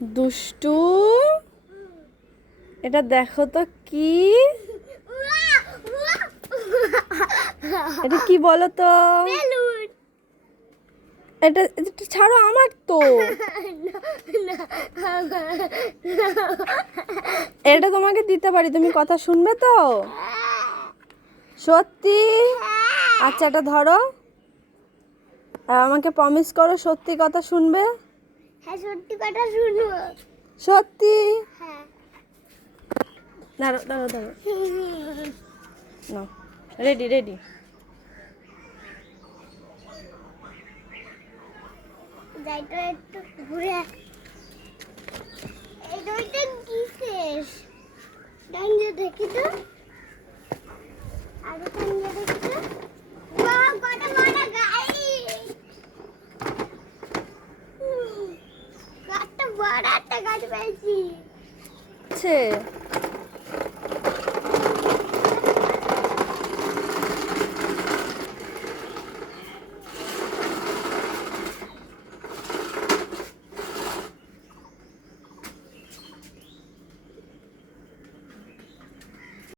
দুষ্টু, এটা দেখো তো কি, এটা কি বলো তো? এটা এটা ছাড়ো, আমার তো। এটা তোমাকে দিতে পারি, তুমি কথা শুনবে তো? সত্যি? আচ্ছা, এটা ধরো আর আমাকে প্রমিস করো সত্যি কথা শুনবে। হ্যাঁ, সত্যি কথা শুনবো। সত্যি? হ্যাঁ। দাঁড়ো দাঁড়ো দাঁড়ো, নাও, রেডি রেডি। যাই তো একটু ঘুরে। এই দইটা কিসের? ডাইনে দেখি তো। আর ডাইনে দেখি তো। ওয়াও, কত বড় গাড়ি! কত বড় একটা গাড়ি পেয়েছি। আছে